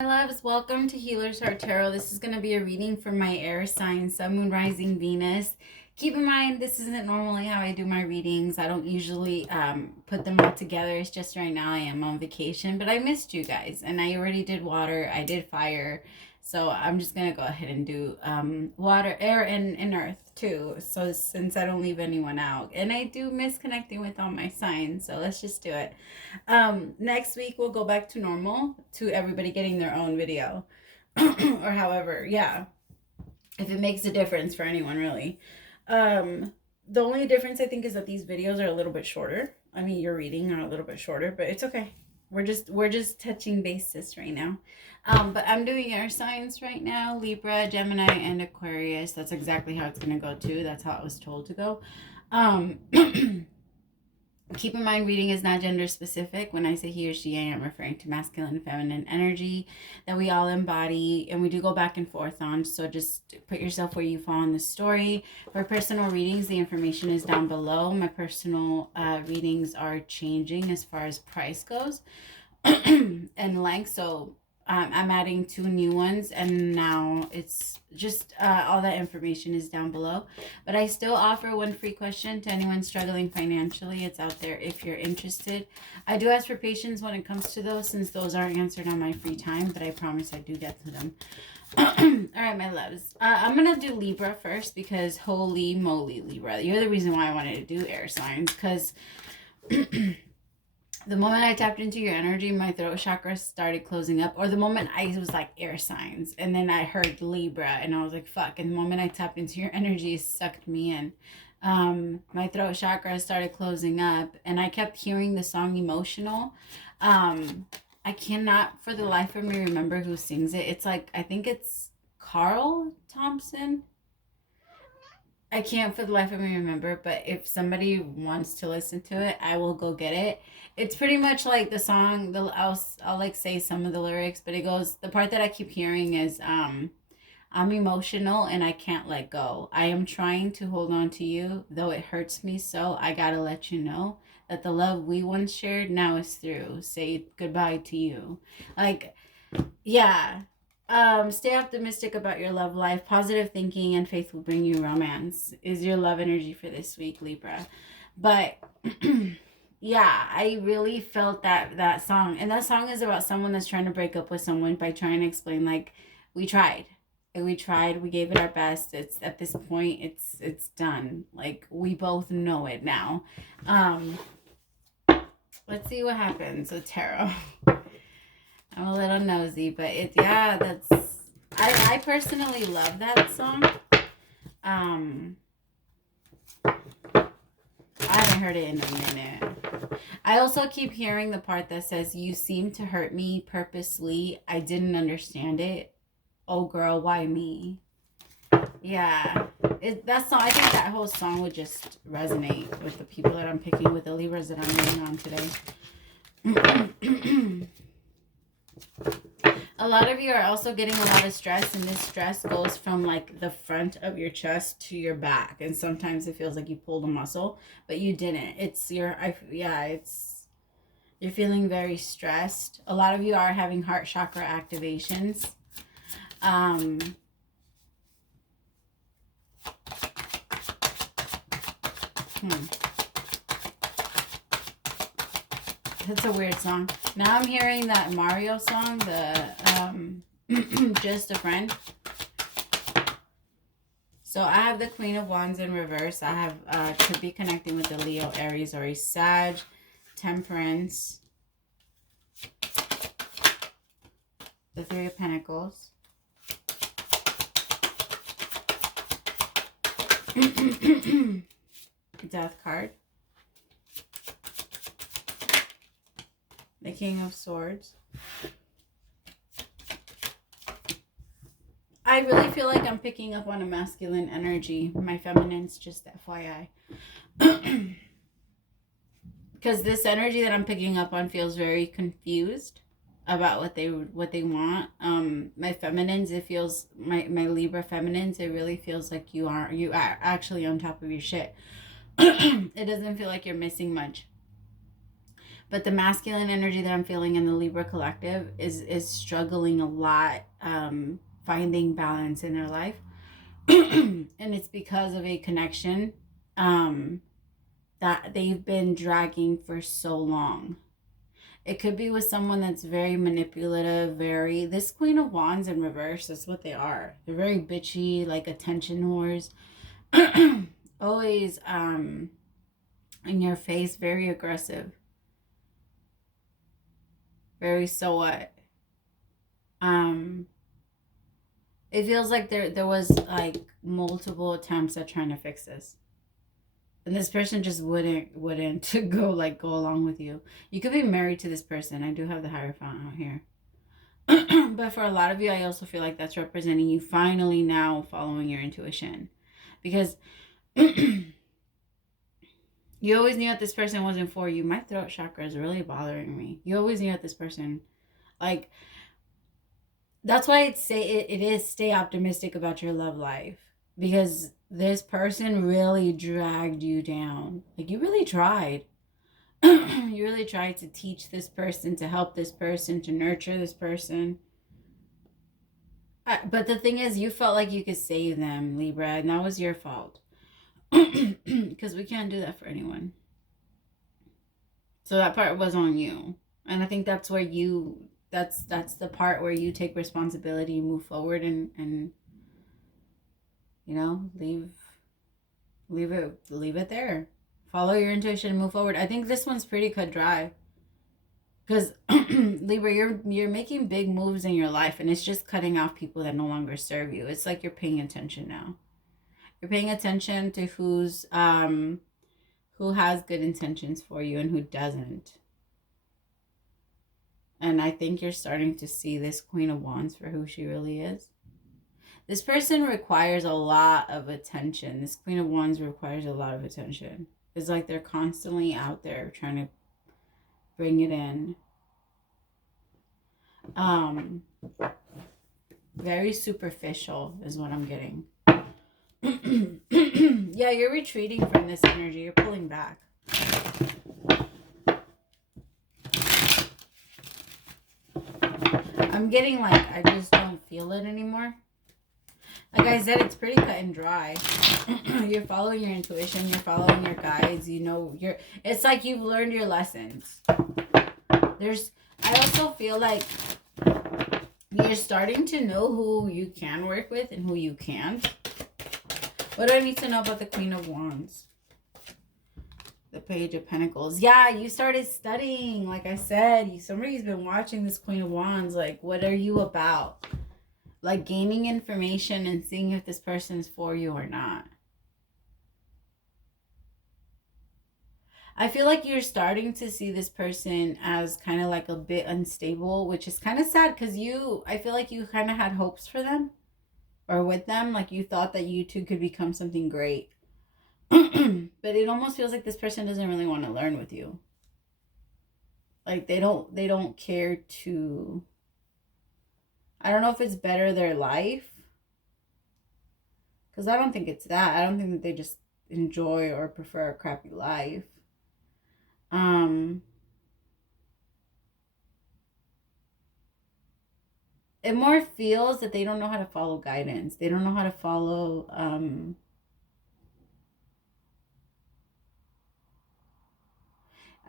Hi loves, welcome to Healer's Heart Tarot. This is going to be a reading for my air sign, Sun, Moon, Rising, Venus. Keep in mind, this isn't normally how I do my readings. I don't usually put them all together. It's just right now I am on vacation, but I missed you guys. And I already did water. I did fire. So I'm just going to go ahead and do water, air, and earth too. So since I don't leave anyone out. And I do miss connecting with all my signs. So let's just do it. Next week we'll go back to normal, to everybody getting their own video. Or however, yeah. If it makes a difference for anyone, really. The only difference I think is that these videos are a little bit shorter. I mean, your reading are a little bit shorter, but it's okay. We're just touching bases right now. But I'm doing air signs right now: Libra, Gemini, and Aquarius. That's exactly how it's gonna go too. That's how it was told to go. Keep in mind, reading is not gender specific. When I say he or she, I am referring to masculine and feminine energy that we all embody, and we do go back and forth on. So just put yourself where you fall in the story. For personal readings, the information is down below. My personal readings are changing as far as price goes and length. So I'm adding 2 new ones, and now it's just all that information is down below. But I still offer 1 free question to anyone struggling financially. It's out there if you're interested. I do ask for patience when it comes to those, since those aren't answered on my free time, but I promise I do get to them. All right, my loves. I'm going to do Libra first, because holy moly, Libra. You're the reason why I wanted to do air signs, because the moment I tapped into your energy, my throat chakra started closing up. Or the moment I was like air signs, and then I heard Libra, and I was like, fuck. And the moment I tapped into your energy, it sucked me in. My throat chakra started closing up, and I kept hearing the song Emotional. I cannot for the life of me remember who sings it. It's like, I think it's Carl Thompson. I can't for the life of me remember, but if somebody wants to listen to it, I will go get it. It's pretty much like the song. I'll like say some of the lyrics, but it goes. The part that I keep hearing is I'm emotional and I can't let go. I am trying to hold on to you, though it hurts me so. I gotta let you know that the love we once shared now is through. Say goodbye to you. Like, yeah. Stay optimistic about your love life. Positive thinking and faith will bring you romance is your love energy for this week, Libra. But yeah, I really felt that song. And that song is about someone that's trying to break up with someone by trying to explain, like, we tried. And we tried, we gave it our best. It's at this point, it's done. Like, we both know it now. Let's see what happens with tarot. I'm a little nosy, but I personally love that song. I haven't heard it in a minute. I also keep hearing the part that says, you seem to hurt me purposely. I didn't understand it. Oh girl, why me? Yeah. That song, I think that whole song would just resonate with the people that I'm picking, with the Libras that I'm reading on today. A lot of you are also getting a lot of stress, and this stress goes from like the front of your chest to your back, and sometimes it feels like you pulled a muscle, but you didn't. You're feeling very stressed. A lot of you are having heart chakra activations. That's a weird song. Now I'm hearing that Mario song, the Just a Friend. So I have the Queen of Wands in reverse. I have could be connecting with the Leo, Aries, or a Sag, Temperance, the Three of Pentacles, Death card, the King of Swords. I really feel like I'm picking up on a masculine energy. My feminine's just FYI. Because this energy that I'm picking up on feels very confused about what they want. My feminines, it feels, my Libra feminines, it really feels like you are actually on top of your shit. It doesn't feel like you're missing much. But the masculine energy that I'm feeling in the Libra collective is struggling a lot, finding balance in their life. And it's because of a connection that they've been dragging for so long. It could be with someone that's very manipulative, this Queen of Wands in reverse is what they are. They're very bitchy, like attention whores. Always in your face, very aggressive. Very so what? It feels like there was like multiple attempts at trying to fix this. And this person just wouldn't go along with you. You could be married to this person. I do have the Hierophant out here. But for a lot of you, I also feel like that's representing you finally now following your intuition. Because you always knew that this person wasn't for you. My throat chakra is really bothering me. You always knew that this person, like, that's why it is stay optimistic about your love life. Because this person really dragged you down. Like, you really tried. You really tried to teach this person, to help this person, to nurture this person. But the thing is, you felt like you could save them, Libra, and that was your fault. Because we can't do that for anyone. So that part was on you. And I think that's where that's the part where you take responsibility, move forward, and you know, leave it there. Follow your intuition and move forward. I think this one's pretty cut dry. Because Libra, you're making big moves in your life, and it's just cutting off people that no longer serve you. It's like you're paying attention now. You're paying attention to who has good intentions for you and who doesn't. And I think you're starting to see this Queen of Wands for who she really is. This person requires a lot of attention. This Queen of Wands requires a lot of attention. It's like they're constantly out there trying to bring it in. Very superficial is what I'm getting. Yeah, you're retreating from this energy. You're pulling back. I'm getting like, I just don't feel it anymore. Like I said, it's pretty cut and dry. You're following your intuition. You're following your guides. You know, it's like you've learned your lessons. I also feel like you're starting to know who you can work with and who you can't. What do I need to know about the Queen of Wands? The Page of Pentacles. Yeah, you started studying. Like I said, somebody's been watching this Queen of Wands. Like, what are you about? Like, gaining information and seeing if this person is for you or not. I feel like you're starting to see this person as kind of like a bit unstable, which is kind of sad because I feel like you kind of had hopes for them or with them. Like, you thought that you two could become something great. But it almost feels like this person doesn't really want to learn with you. Like, they don't care to, I don't know if it's better their life. Because I don't think it's that. I don't think that they just enjoy or prefer a crappy life. It more feels that they don't know how to follow guidance. They don't know how to follow,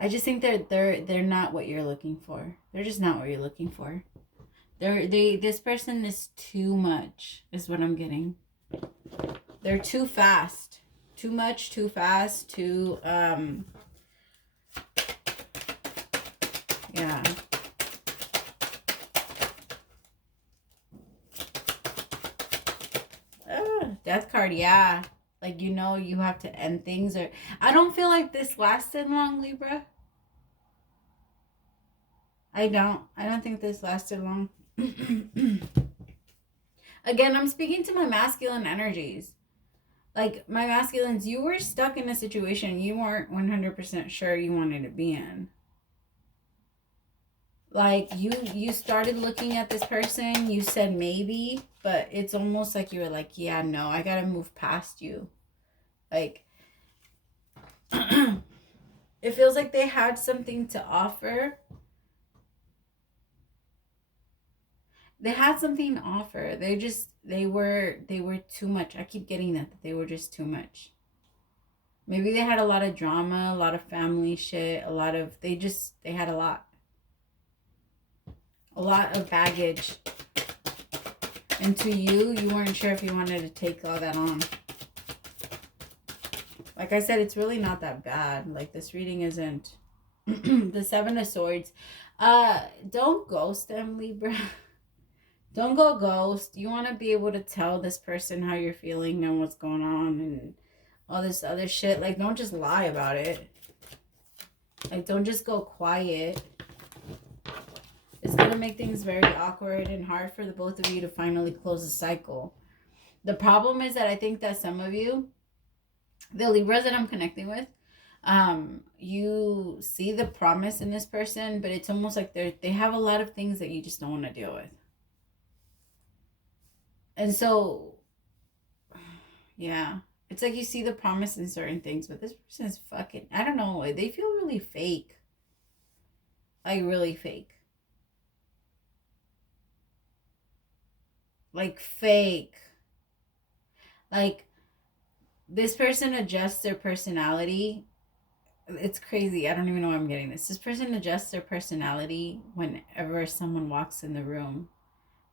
I just think they're not what you're looking for. They're just not what you're looking for. This person is too much, is what I'm getting. They're too fast. Too much, too fast, too, yeah. Death card, yeah. Like, you know, you have to end things. Or I don't feel like this lasted long, Libra. I don't think this lasted long. Again, I'm speaking to my masculine energies. Like, my masculines, you were stuck in a situation you weren't 100% sure you wanted to be in. Like, you started looking at this person, you said maybe, but it's almost like you were like, yeah, no, I gotta move past you. Like, It feels like they had something to offer. They had something to offer. They were too much. I keep getting that they were just too much. Maybe they had a lot of drama, a lot of family shit, they had a lot. A lot of baggage. And to you weren't sure if you wanted to take all that on. Like I said, it's really not that bad. Like, this reading isn't. The Seven of Swords. Don't ghost them, Libra. Don't go ghost. You want to be able to tell this person how you're feeling and what's going on and all this other shit. Like, don't just lie about it. Like, don't just go quiet. It's going to make things very awkward and hard for the both of you to finally close the cycle. The problem is that I think that some of you, the Libras that I'm connecting with, you see the promise in this person, but it's almost like they have a lot of things that you just don't want to deal with. And so, yeah, it's like you see the promise in certain things, but this person is fucking, I don't know, they feel really fake. Like, really fake. Like, fake. Like, this person adjusts their personality. It's crazy. I don't even know why I'm getting this. This person adjusts their personality whenever someone walks in the room.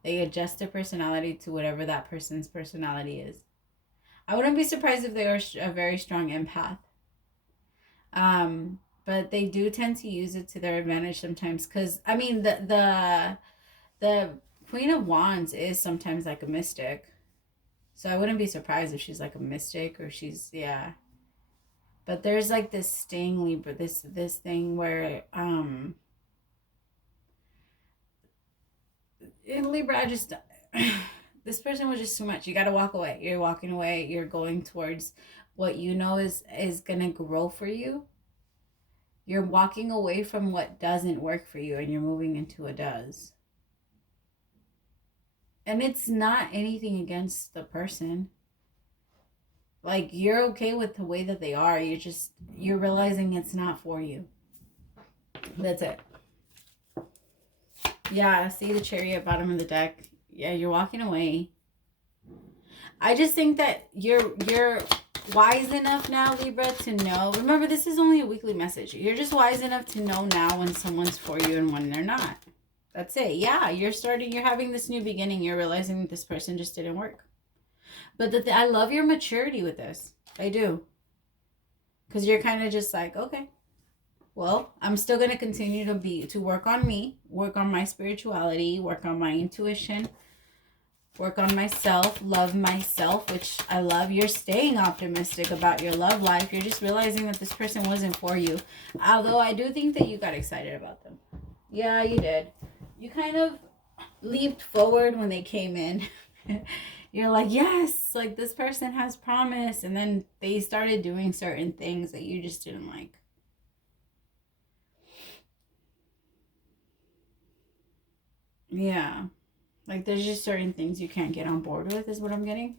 They adjust their personality to whatever that person's personality is. I wouldn't be surprised if they were a very strong empath. But they do tend to use it to their advantage sometimes. Because, I mean, the Queen of Wands is sometimes like a mystic. So I wouldn't be surprised if she's like a mystic or she's, yeah. But there's like this sting, Libra, this thing where, in Libra, this person was just too much. You got to walk away. You're walking away. You're going towards what you know is going to grow for you. You're walking away from what doesn't work for you and you're moving into what does. And it's not anything against the person. Like, you're okay with the way that they are. You're realizing it's not for you. That's it. Yeah, see the Chariot bottom of the deck. Yeah, you're walking away. I just think that you're wise enough now, Libra, to know. Remember, this is only a weekly message. You're just wise enough to know now when someone's for you and when they're not. That's it. Yeah, you're having this new beginning. You're realizing that this person just didn't work. But I love your maturity with this. I do. Because you're kind of just like, okay, well, I'm still going to continue to work on me, work on my spirituality, work on my intuition, work on myself, love myself, which I love. You're staying optimistic about your love life. You're just realizing that this person wasn't for you. Although I do think that you got excited about them. Yeah, you did. You kind of leaped forward when they came in. You're like, yes, like this person has promise. And then they started doing certain things that you just didn't like. Yeah. Like, there's just certain things you can't get on board with, is what I'm getting.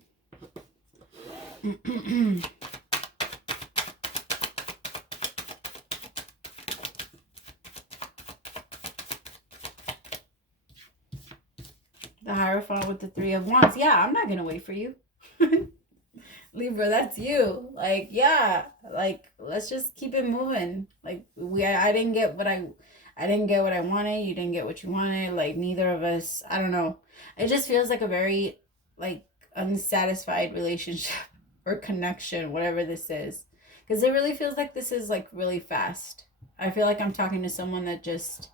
The Hierophant with the Three of Wands. Yeah, I'm not going to wait for you. Libra, that's you. Like, yeah. Like, let's just keep it moving. Like, I didn't get what I wanted. You didn't get what you wanted. Like, neither of us, I don't know. It just feels like a very, like, unsatisfied relationship or connection, whatever this is. Because it really feels like this is, like, really fast. I feel like I'm talking to someone that just,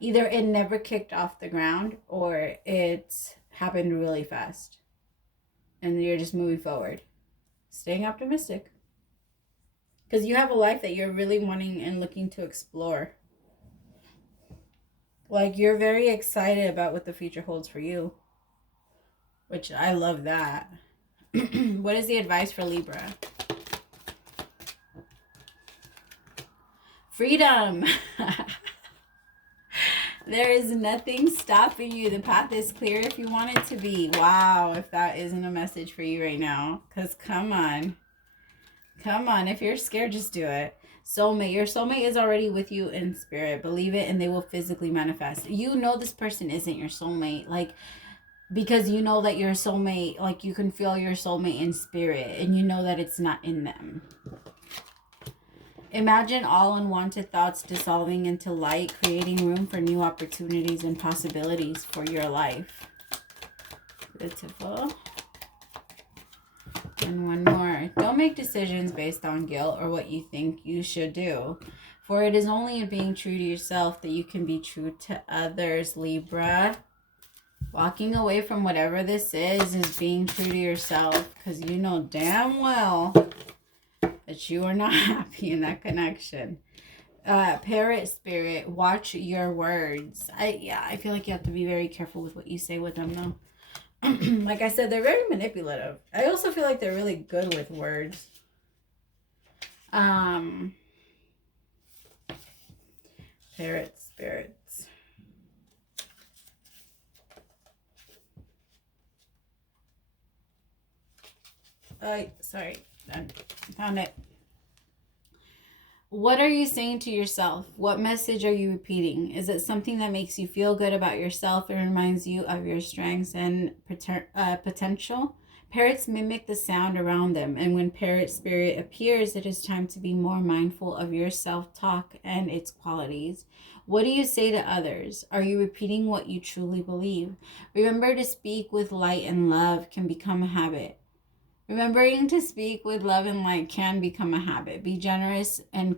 either it never kicked off the ground or it happened really fast. And you're just moving forward. Staying optimistic. Because you have a life that you're really wanting and looking to explore. Like, you're very excited about what the future holds for you. Which, I love that. What is the advice for Libra? Freedom. There is nothing stopping you. The path is clear if you want it to be. Wow, if that isn't a message for you right now. Because come on. Come on. If you're scared, just do it. Soulmate. Your soulmate is already with you in spirit. Believe it, and they will physically manifest. You know this person isn't your soulmate. Like, because you know that your soulmate, like, you can feel your soulmate in spirit, and you know that it's not in them. Imagine all unwanted thoughts dissolving into light, creating room for new opportunities and possibilities for your life. Beautiful. And one more. Don't make decisions based on guilt or what you think you should do. For it is only in being true to yourself that you can be true to others, Libra. Walking away from whatever this is being true to yourself, because you know damn well that you are not happy in that connection. Parrot spirit, watch your words. I feel like you have to be very careful with what you say with them, though. Like I said, they're very manipulative. I also feel like they're really good with words. Parrot spirits. Sorry. I found it. What are you saying to yourself? What message are you repeating? Is it something that makes you feel good about yourself and reminds you of your strengths and potential? Parrots mimic the sound around them, and when parrot spirit appears, it is time to be more mindful of your self-talk and its qualities. What do you say to others? Are you repeating what you truly believe? Remember to speak with light and love can become a habit. Remembering to speak with love and light can become a habit. Be generous and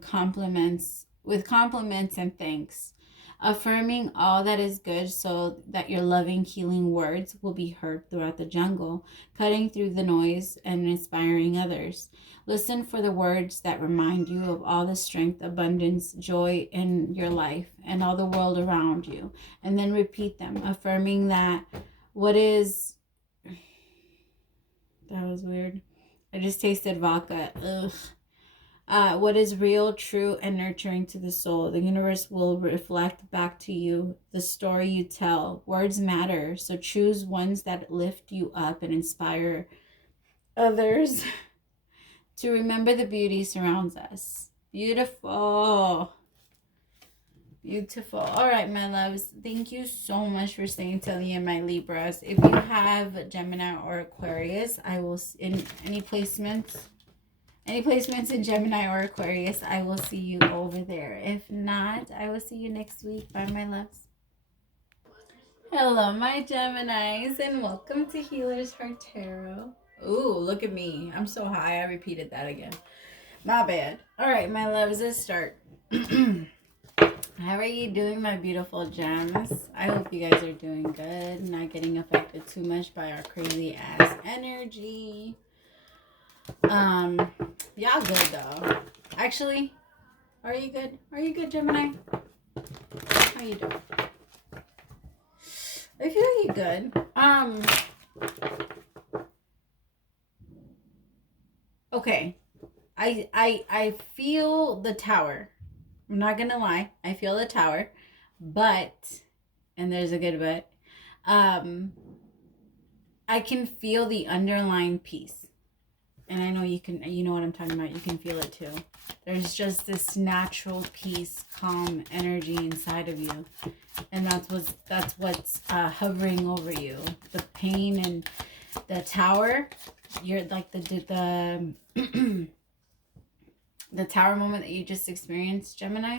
with compliments and thanks. Affirming all that is good so that your loving, healing words will be heard throughout the jungle, cutting through the noise and inspiring others. Listen for the words that remind you of all the strength, abundance, joy in your life and all the world around you. And then repeat them, affirming that what is... That was weird. I just tasted vodka. Ugh. What is real, true, and nurturing to the soul? The universe will reflect back to you the story you tell. Words matter, so choose ones that lift you up and inspire others to remember the beauty surrounds us. Beautiful. Beautiful. All right, my loves. Thank you so much for staying till the end, my Libras. If you have Gemini or Aquarius, I will, in any placements in Gemini or Aquarius, I will see you over there. If not, I will see you next week. Bye, my loves. Hello, my Geminis, and welcome to Healer's Heart Tarot. Ooh, look at me. I'm so high, I repeated that again. My bad. All right, my loves, let's start. How are you doing, my beautiful gems? I hope you guys are doing good, not getting affected too much by our crazy ass energy. Y'all good though. Actually, are you good? Are you good, Gemini? How you doing? I feel you good. Okay. I feel the tower. I'm not gonna lie, I feel the tower, but, and there's a good but, I can feel the underlying peace, and I know you can, you know what I'm talking about, you can feel it too. There's just this natural peace, calm energy inside of you, and that's what's hovering over you. The pain and the tower, you're like the the tower moment that you just experienced, Gemini,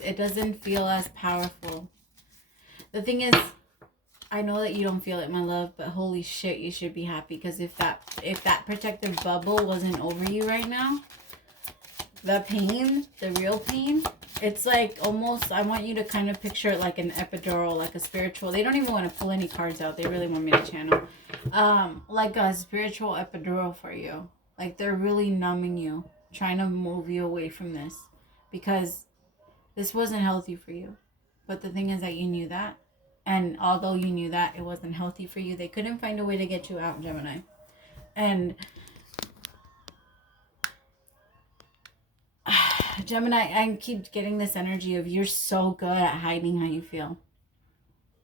it doesn't feel as powerful. The thing is, I know that you don't feel it, my love, but holy shit, you should be happy, because if that protective bubble wasn't over you right now, the pain, the real pain, it's like almost, I want you to kind of picture it like an epidural, like a spiritual, they don't even want to pull any cards out, they really want me to channel, like a spiritual epidural for you. Like they're really numbing you, trying to move you away from this, because this wasn't healthy for you. But the thing is that you knew that, and although you knew that it wasn't healthy for you, they couldn't find a way to get you out, Gemini. And Gemini, I keep getting this energy of you're so good at hiding how you feel.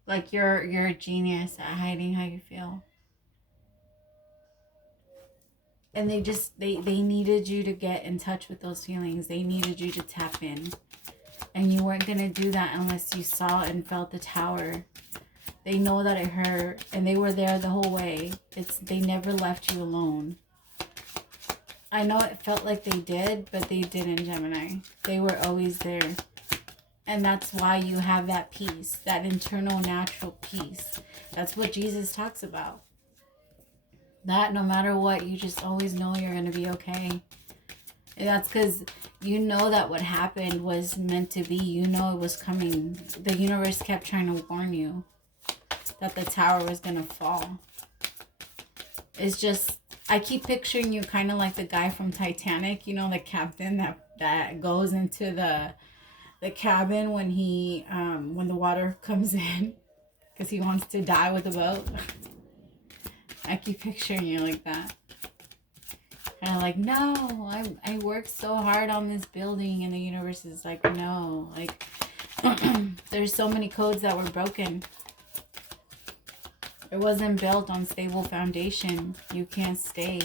Like you're a genius at hiding how you feel. And they needed you to get in touch with those feelings. They needed you to tap in. And you weren't going to do that unless you saw and felt the tower. They know that it hurt, and they were there the whole way. They never left you alone. I know it felt like they did, but they didn't, Gemini. They were always there. And that's why you have that peace, that internal natural peace. That's what Jesus talks about. That no matter what, you just always know you're going to be okay. And that's because you know that what happened was meant to be. You know it was coming. The universe kept trying to warn you that the tower was going to fall. It's just, I keep picturing you kind of like the guy from Titanic. You know, the captain that goes into the cabin when when the water comes in because he wants to die with the boat. I keep picturing you like that. And I'm like, no, I worked so hard on this building, and the universe is like, no, like there's so many codes that were broken. It wasn't built on stable foundation. You can't stay.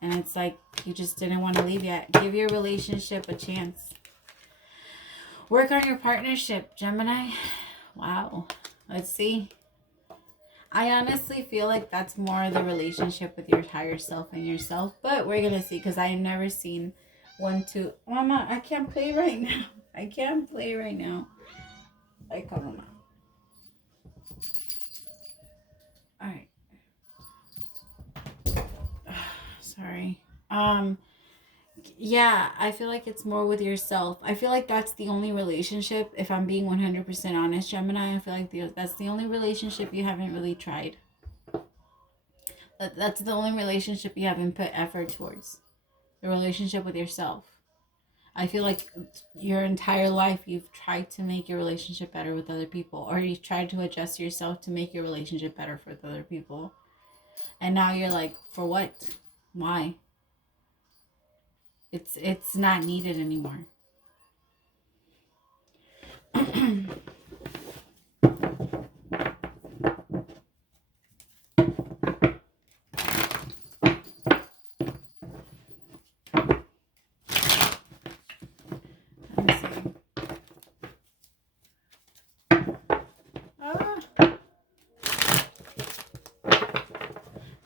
And it's like you just didn't want to leave yet. Give your relationship a chance. Work on your partnership, Gemini. Wow. Let's see. I honestly feel like that's more the relationship with your higher self and yourself. But we're going to see, because I've never seen one, two. Mama, I can't play right now. I can't play right now. I come on. All right. Sorry. Yeah, I feel like it's more with yourself. I feel like that's the only relationship, if I'm being 100% honest, Gemini, I feel like that's the only relationship you haven't really tried. That's the only relationship you haven't put effort towards. The relationship with yourself. I feel like your entire life you've tried to make your relationship better with other people, or you've tried to adjust yourself to make your relationship better with other people. And now you're like, for what? Why? It's not needed anymore.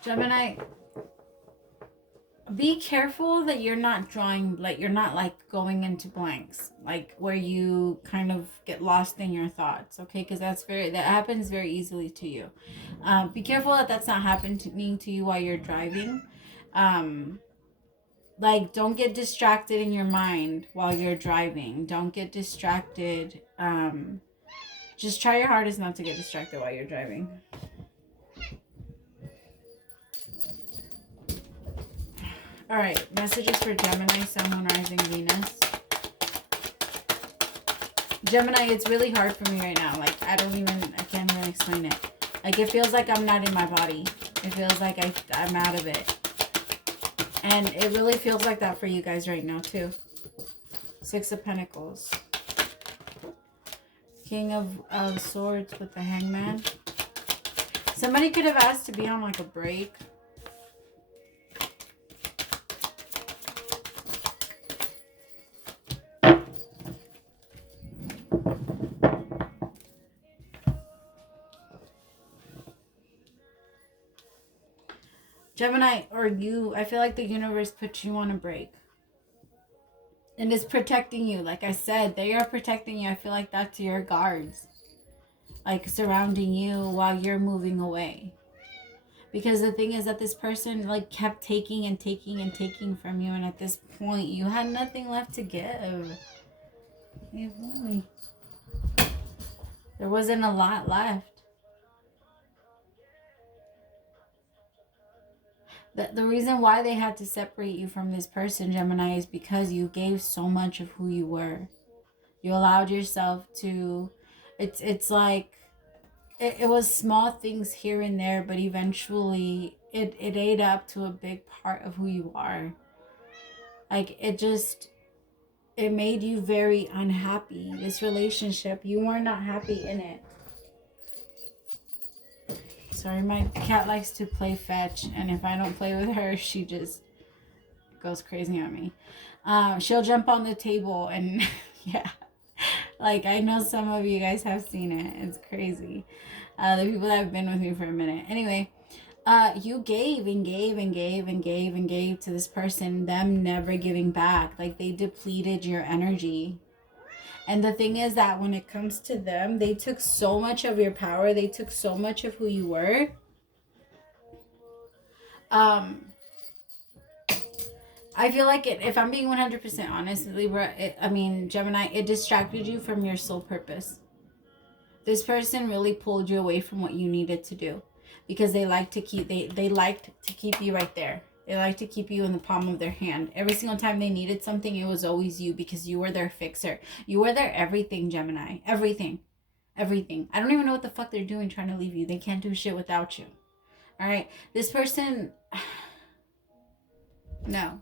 Gemini, be careful that you're not drawing, like you're not like going into blanks, like where you kind of get lost in your thoughts, okay? Because that happens very easily to you. Be careful that that's not happening to you while you're driving. Like, don't get distracted in your mind while you're driving. Don't get distracted. Just try your hardest not to get distracted while you're driving. All right, messages for Gemini, Sun, Moon, Rising, Venus. Gemini, it's really hard for me right now. Like, I can't even explain it. Like, it feels like I'm not in my body. It feels like I'm out of it. And it really feels like that for you guys right now, too. Six of Pentacles. King of Swords with the Hangman. Somebody could have asked to be on, like, a break. Gemini, or you, I feel like the universe put you on a break. And is protecting you. Like I said, they are protecting you. I feel like that's your guards. Like surrounding you while you're moving away. Because the thing is that this person like kept taking and taking and taking from you. And at this point, you had nothing left to give. There wasn't a lot left. The reason why they had to separate you from this person, Gemini, is because you gave so much of who you were. You allowed yourself to, it's like, it was small things here and there, but eventually it ate up to a big part of who you are. Like, it made you very unhappy. This relationship, you were not happy in it. Sorry, my cat likes to play fetch, and if I don't play with her, she just goes crazy on me. She'll jump on the table and yeah, like I know some of you guys have seen it. It's crazy. The people that have been with me for a minute. Anyway, you gave and gave and gave and gave and gave to this person, them never giving back. Like they depleted your energy. And the thing is that when it comes to them, they took so much of your power. They took so much of who you were. I feel like it, if I'm being 100% honest, Libra, Gemini, it distracted you from your sole purpose. This person really pulled you away from what you needed to do because they liked to keep you right there. They like to keep you in the palm of their hand. Every single time they needed something, it was always you because you were their fixer. You were their everything, Gemini. Everything. Everything. I don't even know what the fuck they're doing trying to leave you. They can't do shit without you. All right? This person... No.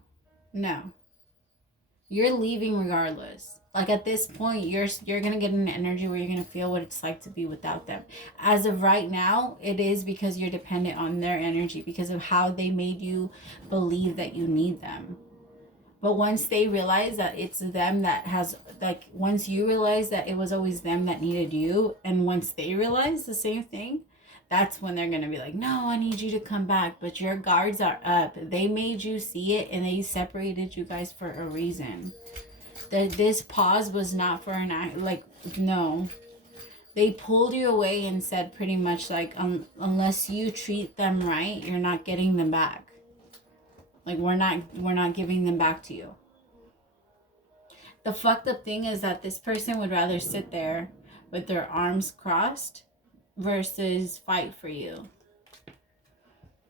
You're leaving regardless. Like at this point, you're going to get an energy where you're going to feel what it's like to be without them. As of right now, it is because you're dependent on their energy because of how they made you believe that you need them. But once they realize that it's them that has, like, once you realize that it was always them that needed you, and once they realize the same thing, that's when they're going to be like, no, I need you to come back. But your guards are up. They made you see it and they separated you guys for a reason. This pause was not for an act. Like, no. They pulled you away and said pretty much like, unless you treat them right, you're not getting them back. Like, we're not giving them back to you. The fucked up thing is that this person would rather sit there with their arms crossed versus fight for you.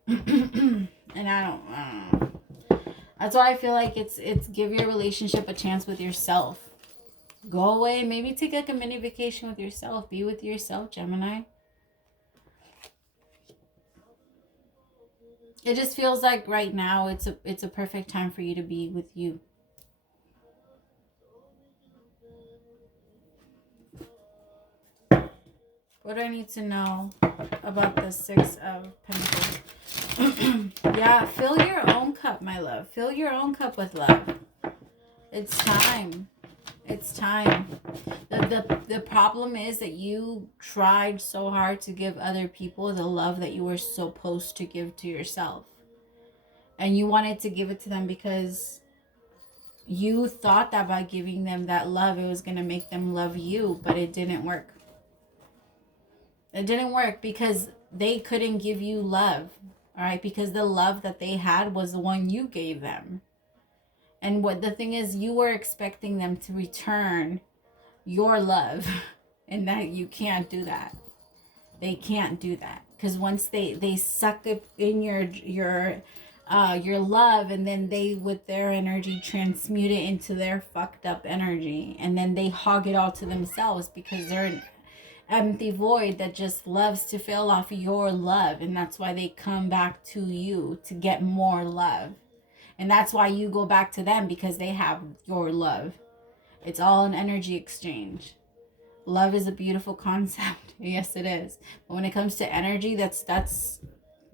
And I don't know. That's why I feel like it's give your relationship a chance with yourself. Go away, maybe take like a mini vacation with yourself. Be with yourself, Gemini. It just feels like right now it's a perfect time for you to be with you. What do I need to know about the Six of Pentacles? Yeah, fill your own cup, my love. Fill your own cup with love. It's time. It's time. The problem is that you tried so hard to give other people the love that you were supposed to give to yourself. And you wanted to give it to them because you thought that by giving them that love, it was going to make them love you, but it didn't work. It didn't work because they couldn't give you love, all right? Because the love that they had was the one you gave them. And what the thing is, you were expecting them to return your love, and that you can't do that. They can't do that because once they suck up in your love, and then they with their energy transmute it into their fucked up energy, and then they hog it all to themselves because they're an empty void that just loves to fill off your love, and that's why they come back to you to get more love. And that's why you go back to them, because they have your love. It's all an energy exchange. Love is a beautiful concept. Yes, it is. But when it comes to energy, that's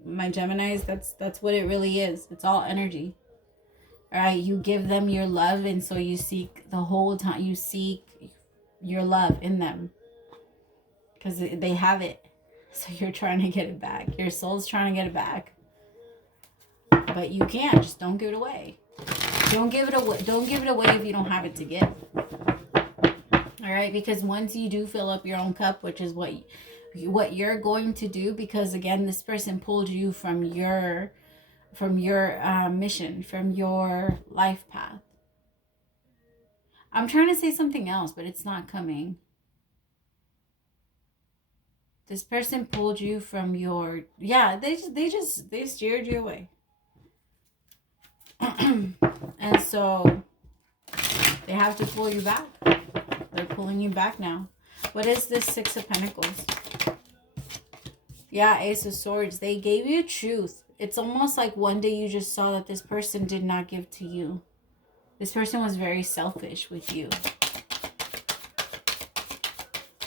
my Geminis, that's what it really is. It's all energy. All right, you give them your love, and so you seek the whole time. You seek your love in them because they have it. So you're trying to get it back. Your soul's trying to get it back. But you can't. Just don't give it away. Don't give it away. Don't give it away if you don't have it to give. All right, because once you do fill up your own cup, which is what you're going to do, because again, this person pulled you from your mission, from your life path. I'm trying to say something else, but it's not coming. This person pulled you from your, they steered you away. And so they have to pull you back. They're pulling you back now. What is this Six of Pentacles? Yeah, Ace of Swords. They gave you truth. It's almost like one day you just saw that this person did not give to you. This person was very selfish with you.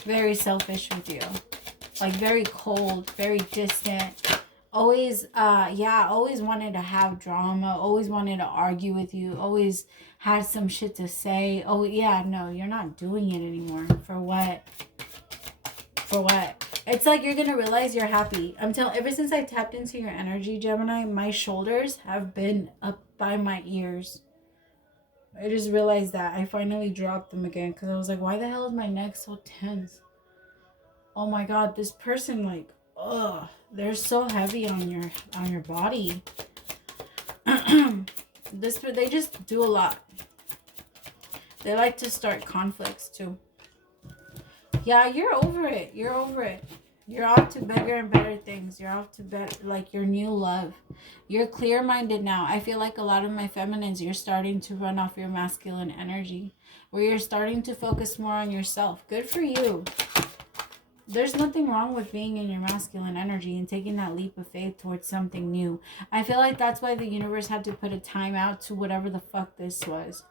Very selfish with you. Like very cold, very distant. Always, always wanted to have drama. Always wanted to argue with you. Always had some shit to say. Oh, yeah, no, you're not doing it anymore. For what? For what? It's like you're going to realize you're happy. I'm telling, ever since I tapped into your energy, Gemini, my shoulders have been up by my ears. I just realized that. I finally dropped them again because I was like, why the hell is my neck so tense? Oh my God, this person, like, ugh, they're so heavy on your body. They just do a lot. They like to start conflicts too. Yeah, you're over it. You're over it. You're off to bigger and better things. You're off to like your new love. You're clear-minded now. I feel like a lot of my feminines, you're starting to run off your masculine energy, where you're starting to focus more on yourself. Good for you. There's nothing wrong with being in your masculine energy and taking that leap of faith towards something new. I feel like that's why the universe had to put a time out to whatever the fuck this was.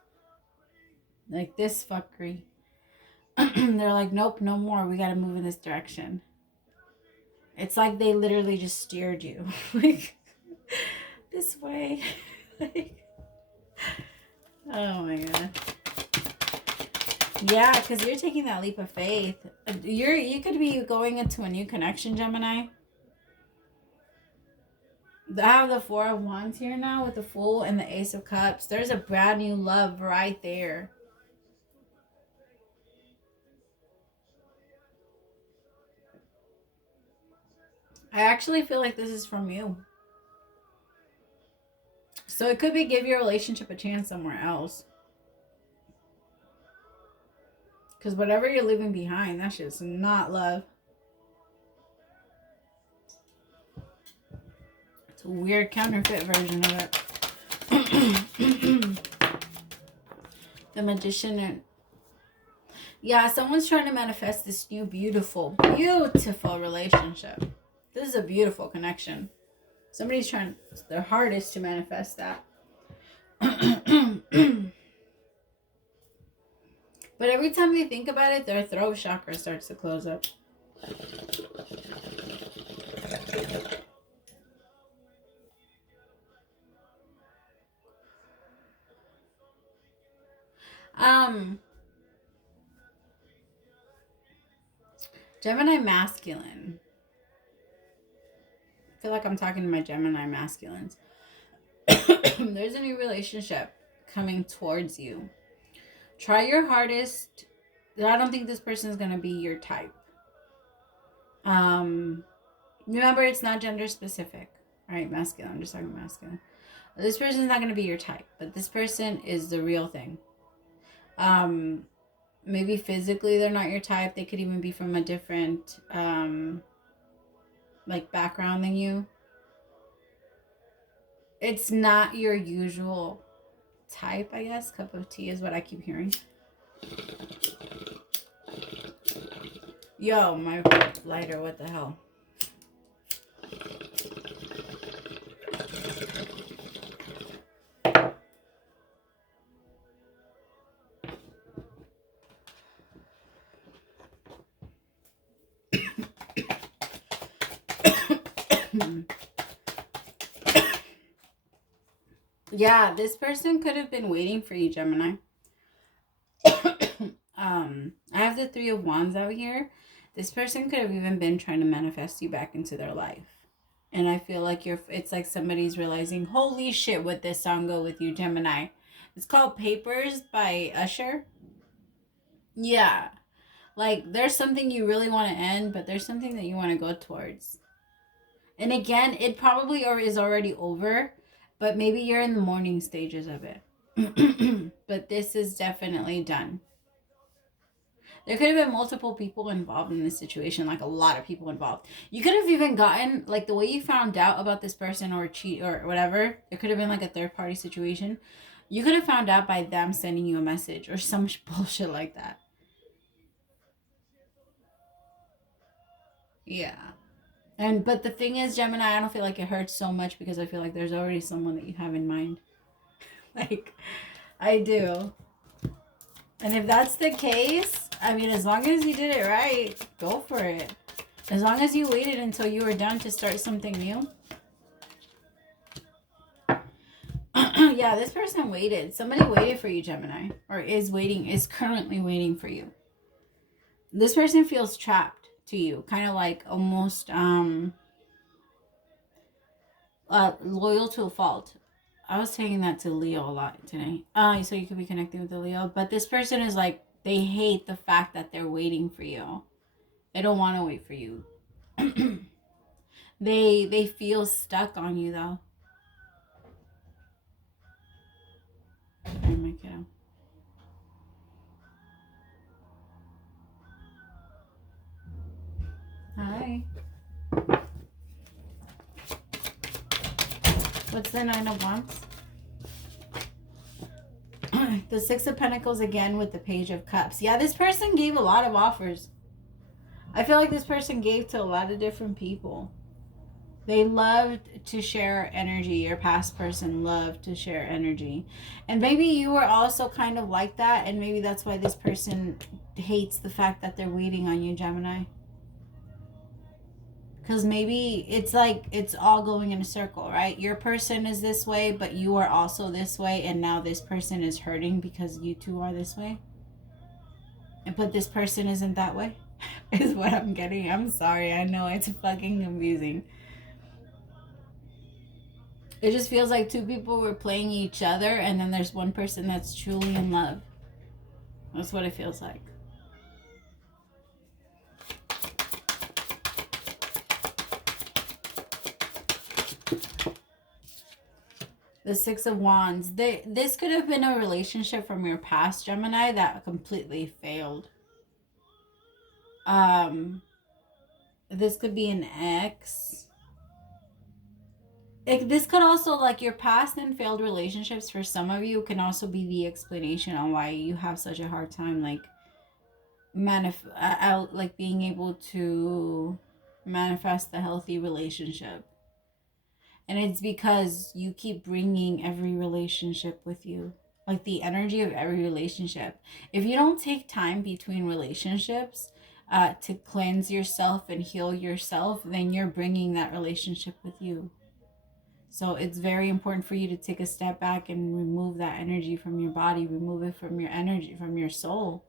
Like this fuckery. They're like, nope, no more. We got to move in this direction. It's like they literally just steered you. Like, this way. Like, oh my God. Yeah, because you're taking that leap of faith. You could be going into a new connection, Gemini. I have the Four of Wands here now with the Fool and the Ace of Cups. There's a brand new love right there. I actually feel like this is from you. So it could be give your relationship a chance somewhere else. Because whatever you're leaving behind, that shit's not love. It's a weird counterfeit version of it. The Magician. And yeah, someone's trying to manifest this new beautiful relationship. This is a beautiful connection. Somebody's trying their hardest to manifest that. But every time they think about it, their throat chakra starts to close up. Gemini masculine. I feel like I'm talking to my Gemini masculines. There's a new relationship coming towards you. Try your hardest. I don't think this person is going to be your type. Remember, it's not gender specific. Right? Masculine. I'm just talking masculine. This person is not going to be your type, but this person is the real thing. Maybe physically they're not your type. They could even be from a different like background than you. It's not your usual type, I guess. Cup of tea is what I keep hearing. Yo, my lighter, what the hell? Yeah, this person could have been waiting for you, Gemini. I have the Three of Wands out here. This person could have even been trying to manifest you back into their life. And I feel like it's like somebody's realizing, holy shit, would this song go with you, Gemini? It's called Papers by Usher. Yeah. Like, there's something you really want to end, but there's something that you want to go towards. And again, it probably is already over, but maybe you're in the morning stages of it. But this is definitely done. There could have been multiple people involved in this situation, like a lot of people involved. You could have even gotten, like, the way you found out about this person or cheat or whatever, it could have been like a third party situation. You could have found out by them sending you a message or some bullshit like that. Yeah. But the thing is, Gemini, I don't feel like it hurts so much because I feel like there's already someone that you have in mind. Like, I do. And if that's the case, I mean, as long as you did it right, go for it. As long as you waited until you were done to start something new. Yeah, this person waited. Somebody waited for you, Gemini. Or is currently waiting for you. This person feels trapped to you. Kind of like almost loyal to a fault. I was taking that to Leo a lot today. So you could be connecting with the Leo. But this person is like, they hate the fact that they're waiting for you. They don't want to wait for you. They feel stuck on you, though. Sorry, my kiddo. Hi. What's the Nine of Wands? The Six of Pentacles again with the Page of Cups. Yeah, this person gave a lot of offers. I feel like this person gave to a lot of different people. They loved to share energy. Your past person loved to share energy. And maybe you were also kind of like that. And maybe that's why this person hates the fact that they're waiting on you, Gemini. Because maybe it's like it's all going in a circle, right? Your person is this way, but you are also this way. And now this person is hurting because you two are this way. But this person isn't that way, is what I'm getting. I'm sorry. I know it's fucking confusing. It just feels like two people were playing each other, and then there's one person that's truly in love. That's what it feels like. The Six of Wands. This could have been a relationship from your past, Gemini, that completely failed. This could be an ex. This could also, like, your past and failed relationships for some of you can also be the explanation on why you have such a hard time, like, being able to manifest a healthy relationship. And it's because you keep bringing every relationship with you, like the energy of every relationship. If you don't take time between relationships to cleanse yourself and heal yourself, then you're bringing that relationship with you. So it's very important for you to take a step back and remove that energy from your body, remove it from your energy, from your soul,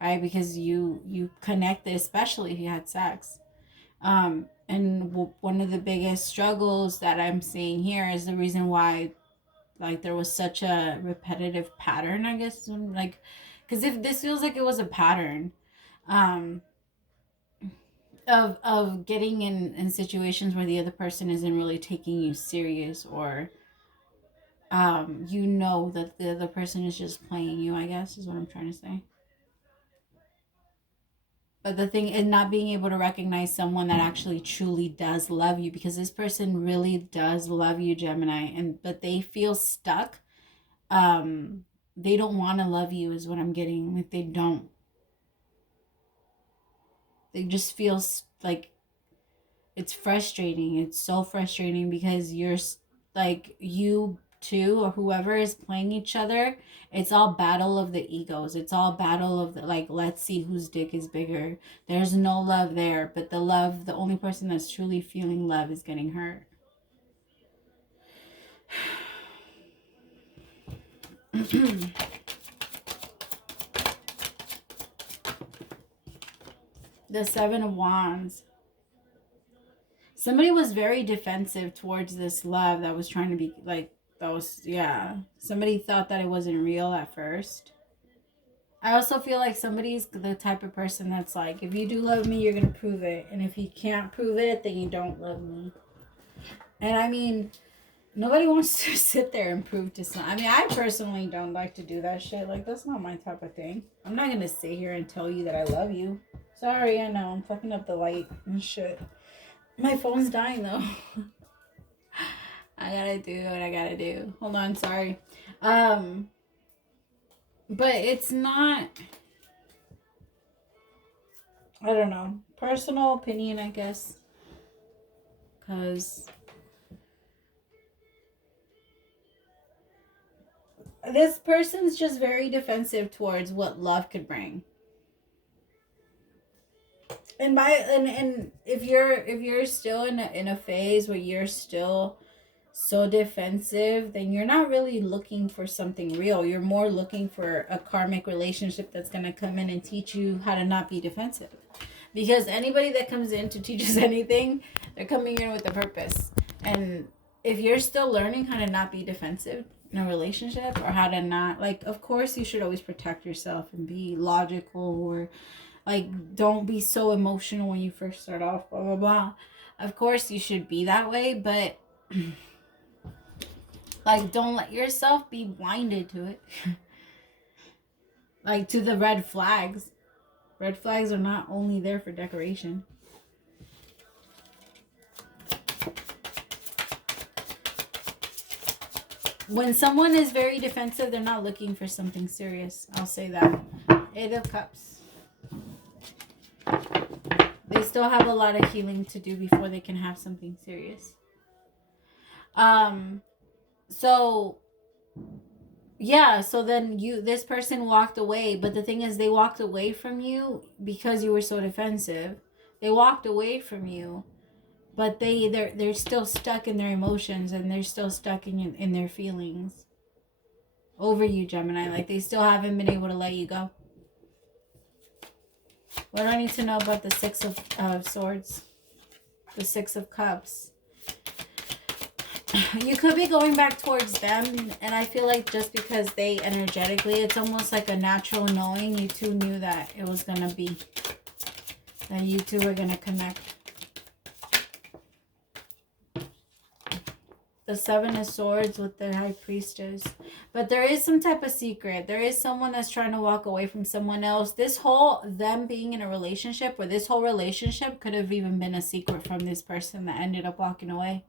right? Because you connect it, especially if you had sex. And one of the biggest struggles that I'm seeing here is the reason why, like, there was such a repetitive pattern, I guess, like, because if this feels like it was a pattern, of getting in situations where the other person isn't really taking you serious, or you know that the other person is just playing you, I guess is what I'm trying to say. But the thing is not being able to recognize someone that actually truly does love you, because this person really does love you, Gemini, but they feel stuck. They don't want to love you is what I'm getting. Like, they don't. They just feel like it's frustrating. It's so frustrating because you're like, you two or whoever is playing each other, it's all battle of the egos. It's all battle of the, like, let's see whose dick is bigger. There's no love there, but the only person that's truly feeling love is getting hurt. The Seven of Wands. Somebody was very defensive towards this love that was trying to be, like, that was, yeah. Somebody thought that it wasn't real at first. I also feel like somebody's the type of person that's like, if you do love me, you're going to prove it. And if you can't prove it, then you don't love me. And I mean, nobody wants to sit there and prove to someone. I mean, I personally don't like to do that shit. Like, that's not my type of thing. I'm not going to sit here and tell you that I love you. Sorry, I know. I'm fucking up the light and shit. My phone's dying, though. I gotta do what I gotta do. Hold on, sorry. But it's not, I don't know, personal opinion, I guess. Because this person's just very defensive towards what love could bring. And if you're still in a phase where you're still so defensive, then you're not really looking for something real. You're more looking for a karmic relationship that's going to come in and teach you how to not be defensive. Because anybody that comes in to teach us anything, they're coming in with a purpose. And if you're still learning how to not be defensive in a relationship, or how to not, like, of course you should always protect yourself and be logical, or like, don't be so emotional when you first start off, blah blah blah. Of course you should be that way, but like, don't let yourself be blinded to it. Like, to the red flags. Red flags are not only there for decoration. When someone is very defensive, they're not looking for something serious. I'll say that. 8 of Cups. They still have a lot of healing to do before they can have something serious. So yeah, so then this person walked away, but the thing is, they walked away from you because you were so defensive. They walked away from you, but they're still stuck in their emotions, and they're still stuck in their feelings over you, Gemini. Like, they still haven't been able to let you go. What do I need to know about the 6 of Swords? The 6 of Cups. You could be going back towards them, and I feel like just because they energetically, it's almost like a natural knowing. You two knew that it was going to be, that you two were going to connect. The 7 of Swords with the High Priestess. But there is some type of secret. There is someone that's trying to walk away from someone else. This whole, them being in a relationship, or this whole relationship could have even been a secret from this person that ended up walking away.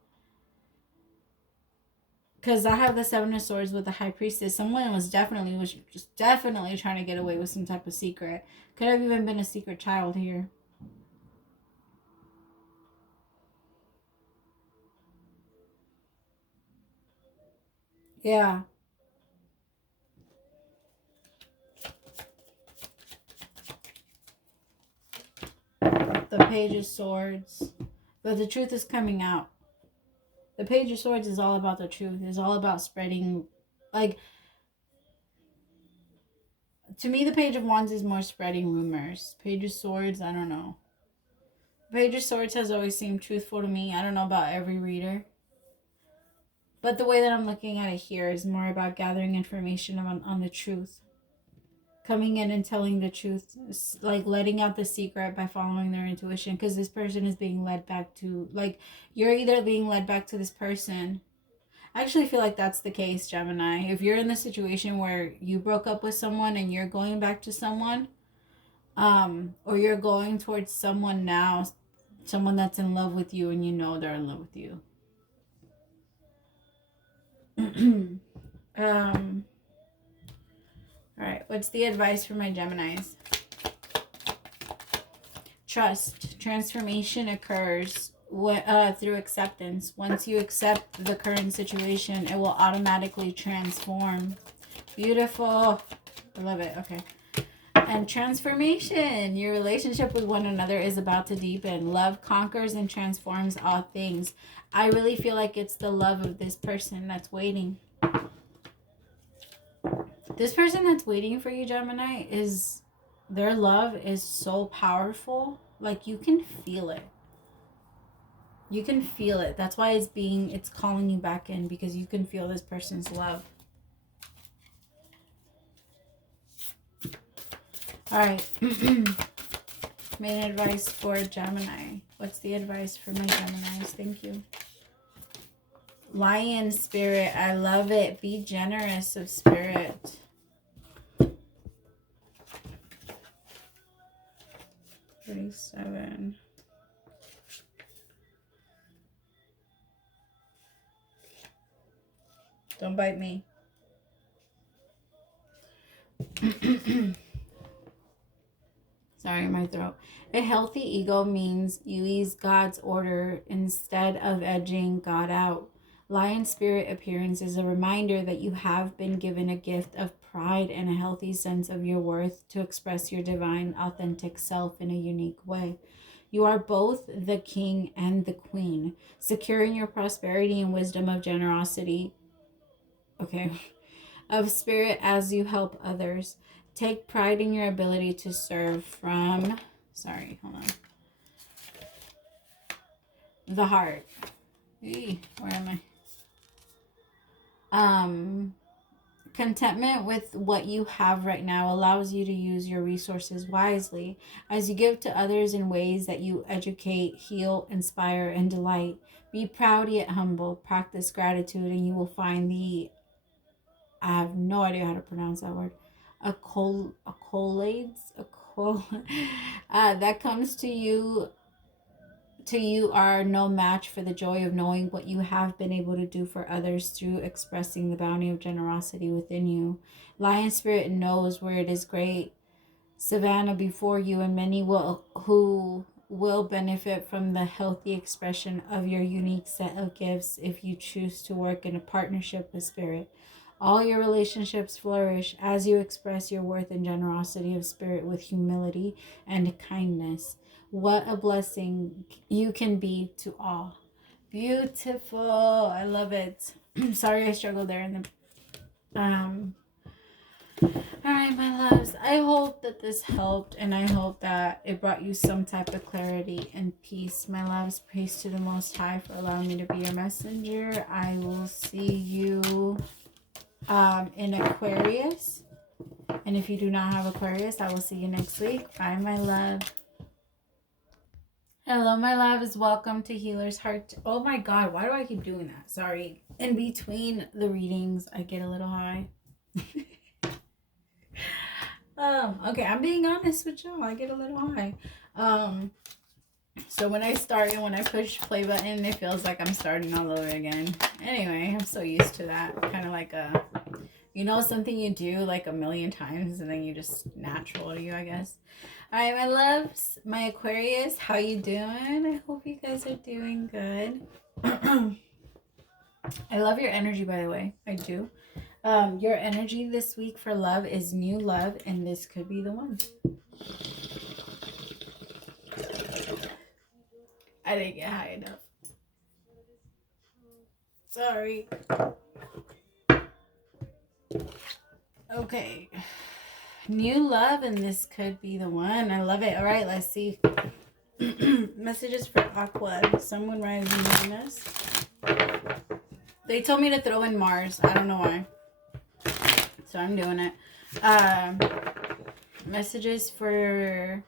Because I have the 7 of Swords with the High Priestess. Someone was definitely trying to get away with some type of secret. Could have even been a secret child here. Yeah. The Page of Swords. But the truth is coming out. The Page of Swords is all about the truth. It's all about spreading, like, to me, the Page of Wands is more spreading rumors. Page of Swords, I don't know. Page of Swords has always seemed truthful to me. I don't know about every reader. But the way that I'm looking at it here is more about gathering information on the truth. Coming in and telling the truth. Like, letting out the secret by following their intuition. Because this person is being led back to, like, you're either being led back to this person. I actually feel like that's the case, Gemini. If you're in the situation where you broke up with someone and you're going back to someone, or you're going towards someone now, someone that's in love with you, and you know they're in love with you. All right, what's the advice for my Geminis? Trust. Transformation occurs through acceptance. Once you accept the current situation, it will automatically transform. Beautiful. I love it. Okay. And transformation. Your relationship with one another is about to deepen. Love conquers and transforms all things. I really feel like it's the love of this person that's waiting. This person that's waiting for you, Gemini, is, their love is so powerful. Like, you can feel it. You can feel it. That's why it's calling you back in, because you can feel this person's love. All right. Main advice for Gemini. What's the advice for my Geminis? Thank you. Lion spirit. I love it. Be generous of spirit. $37. Don't bite me. Sorry, my throat. A healthy ego means you ease God's order instead of edging God out. Lion spirit appearance is a reminder that you have been given a gift of pride and a healthy sense of your worth to express your divine, authentic self in a unique way. You are both the king and the queen, securing your prosperity and wisdom of generosity, okay, of spirit as you help others. Take pride in your ability to serve from, sorry, hold on, the heart. Where am I? Contentment with what you have right now allows you to use your resources wisely as you give to others in ways that you educate, heal, inspire, and delight. Be proud yet humble. Practice gratitude, and you will find I have no idea how to pronounce that word. Accolades, that comes to you are no match for the joy of knowing what you have been able to do for others through expressing the bounty of generosity within you. Lion Spirit knows where it is great savannah before you, and many who will benefit from the healthy expression of your unique set of gifts if you choose to work in a partnership with Spirit. All your relationships flourish as you express your worth and generosity of spirit with humility and kindness. What a blessing you can be to all. Beautiful. I love it. Sorry I struggled there in the all right, my loves, I hope that this helped, and I hope that it brought you some type of clarity and peace. My loves, praise to the Most High for allowing me to be your messenger. I will see you in Aquarius, and if you do not have Aquarius, I will see you next week. Bye, my love. Hello, my loves. Welcome to Healer's Heart. Oh my God, why do I keep doing that? Sorry. In between the readings, I get a little high. Okay, I'm being honest with y'all. I get a little high. So when I start and when I push play button, it feels like I'm starting all over again. Anyway, I'm so used to that. Kind of like something you do like a million times and then you just natural to you, I guess. All right, my loves, my Aquarius, how you doing? I hope you guys are doing good. I love your energy, by the way. I do. Your energy this week for love is new love, and this could be the one. I didn't get high enough. Sorry. Okay. New love, and this could be the one. I love it. All right, let's see. Messages for Aqua. Someone rising Venus. They told me to throw in Mars. I don't know why. So I'm doing it. Messages for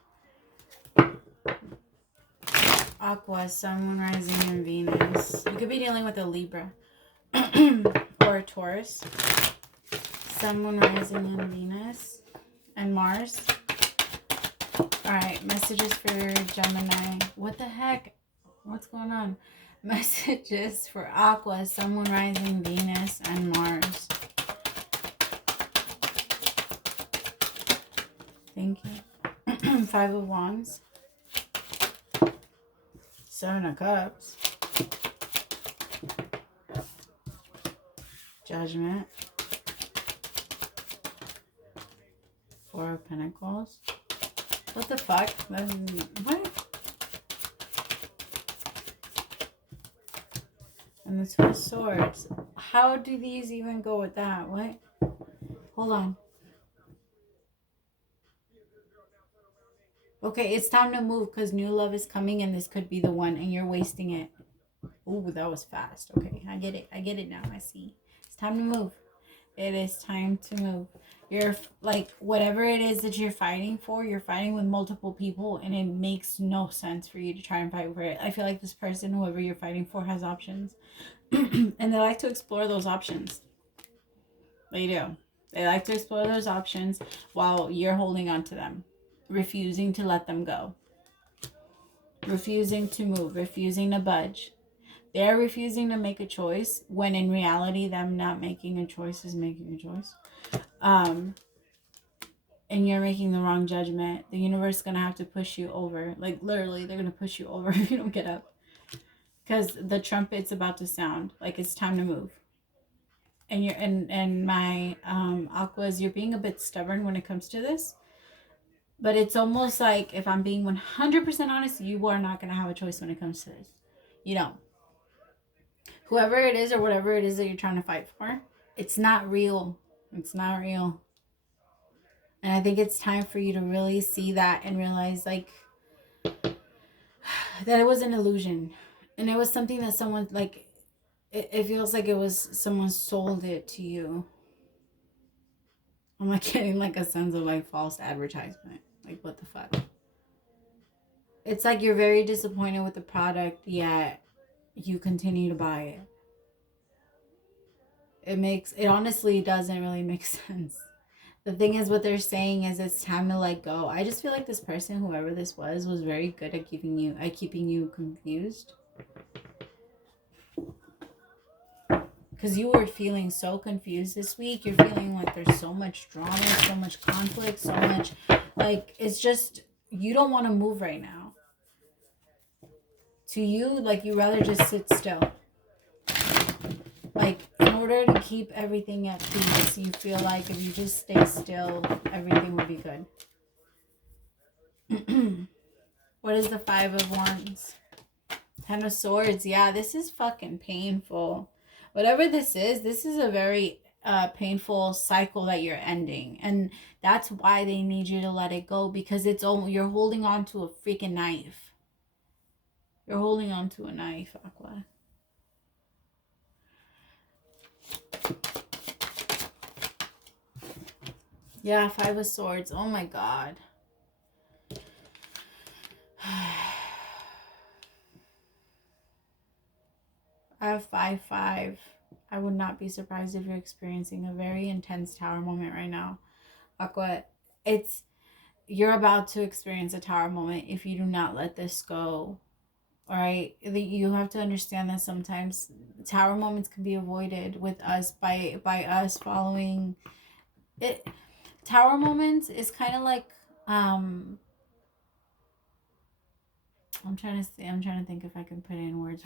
Aqua, Sun, Moon, Rising, and Venus. You could be dealing with a Libra or a Taurus. Sun, Moon, Rising, and Venus, and Mars. Alright, messages for Gemini. What the heck? What's going on? Messages for Aqua, Sun, Moon, Rising, Venus, and Mars. Thank you. 5 of Wands. 7 of Cups. Judgment. 4 of Pentacles. What the fuck? What? And the 2 of Swords. How do these even go with that? What? Hold on. Okay, it's time to move because new love is coming and this could be the one and you're wasting it. Ooh, that was fast. Okay, I get it. I get it now. I see. It's time to move. It is time to move. You're like, whatever it is that you're fighting for, you're fighting with multiple people and it makes no sense for you to try and fight for it. I feel like this person, whoever you're fighting for, has options. And they like to explore those options. They do. They like to explore those options while you're holding on to them. Refusing to let them go. Refusing to move. Refusing to budge. They're refusing to make a choice when in reality them not making a choice is making a choice. And you're making the wrong judgment. The universe is going to have to push you over. Like literally they're going to push you over if you don't get up. Because the trumpet's about to sound. Like it's time to move. and you're and my Aquas, you're being a bit stubborn when it comes to this. But it's almost like, if I'm being 100% honest, you are not going to have a choice when it comes to this. You don't. Whoever it is or whatever it is that you're trying to fight for, it's not real. It's not real. And I think it's time for you to really see that and realize, like, that it was an illusion. And it was something that someone, like, it feels like it was someone sold it to you. I'm like getting like a sense of like false advertisement. Like, what the fuck? It's like you're very disappointed with the product, yet you continue to buy it. It honestly doesn't really make sense. The thing is, what they're saying is it's time to let go. I just feel like this person, whoever this was very good at keeping you confused. Because you were feeling so confused this week. You're feeling like there's so much drama, so much conflict, so much, like, it's just, you don't want to move right now. To you, like, you rather just sit still. Like, in order to keep everything at peace, you feel like if you just stay still, everything will be good. What is the 5 of Wands? 10 of Swords. Yeah, this is fucking painful. Whatever this is a very painful cycle that you're ending. And that's why they need you to let it go, because you're holding on to a freaking knife. You're holding on to a knife, Aqua. Yeah, 5 of Swords. Oh my God. I have 5-5. I would not be surprised if you're experiencing a very intense tower moment right now. Aqua, you're about to experience a tower moment if you do not let this go. All right, you have to understand that sometimes tower moments can be avoided with us by us following it. Tower moments is kind of like I'm trying to think if I can put it in words.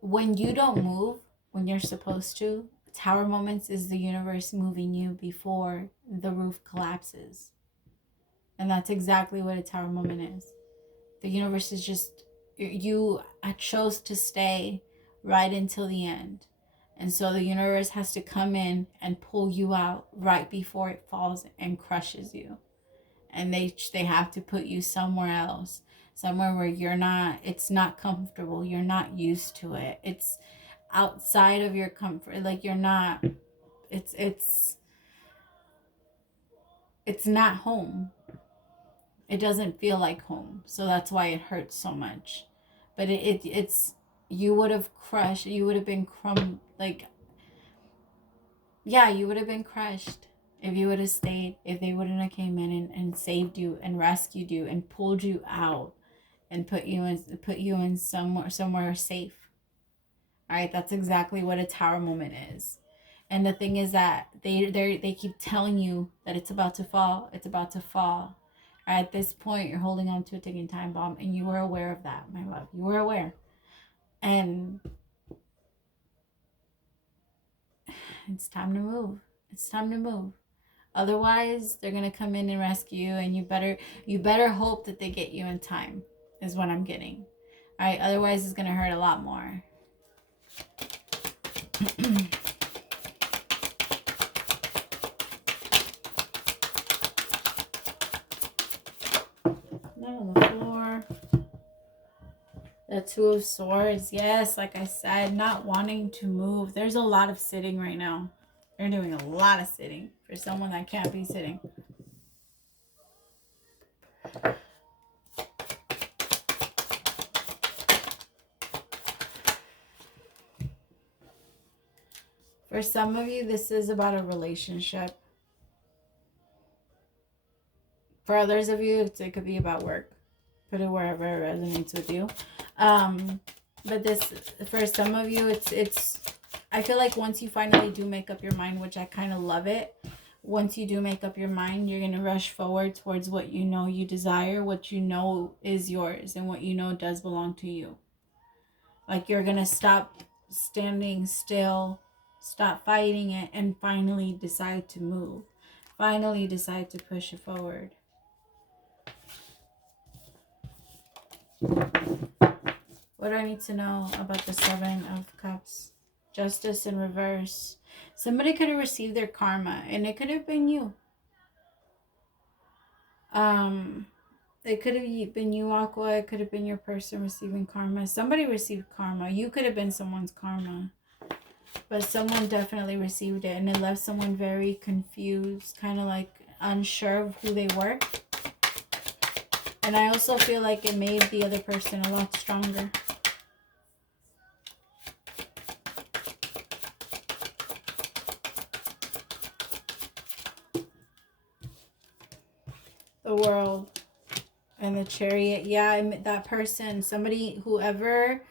When you don't move when you're supposed to, tower moments is the universe moving you before the roof collapses. And that's exactly what a tower moment is. The universe is just, you chose to stay right until the end. And so the universe has to come in and pull you out right before it falls and crushes you. And they have to put you somewhere else. Somewhere where it's not comfortable. You're not used to it. It's outside of your comfort. Like, you're not, it's not home. It doesn't feel like home. So that's why it hurts so much. But it's you would have crushed, you would have been you would have been crushed if you would have stayed, if they wouldn't have came in and saved you and rescued you and pulled you out and put you in somewhere safe. All right, that's exactly what a tower moment is. And the thing is that they keep telling you that it's about to fall. It's about to fall. At this point, you're holding on to a ticking time bomb, and you were aware of that, my love. You were aware. And it's time to move. It's time to move. Otherwise, they're going to come in and rescue you, and you better hope that they get you in time, is what I'm getting. All right, otherwise it's going to hurt a lot more. On the floor. The 2 of Swords. Yes, like I said, not wanting to move. There's a lot of sitting right now. They're doing a lot of sitting for someone that can't be sitting. For some of you, this is about a relationship. For others of you, it could be about work. Put it wherever it resonates with you. But this, for some of you, it's I feel like once you finally do make up your mind, which I kind of love it, once you do make up your mind, you're going to rush forward towards what you know you desire, what you know is yours, and what you know does belong to you. Like, you're going to stop standing still, stop fighting it, and finally decide to move. Finally decide to push it forward. What do I need to know about the Seven of Cups? Justice in reverse. Somebody could have received their karma, and it could have been you. It could have been you, Aqua. It could have been your person receiving karma. Somebody received karma. You could have been someone's karma. But someone definitely received it, and it left someone very confused, kind of like unsure of who they were. And I also feel like it made the other person a lot stronger. The World and the Chariot. Yeah, that person, somebody, whoever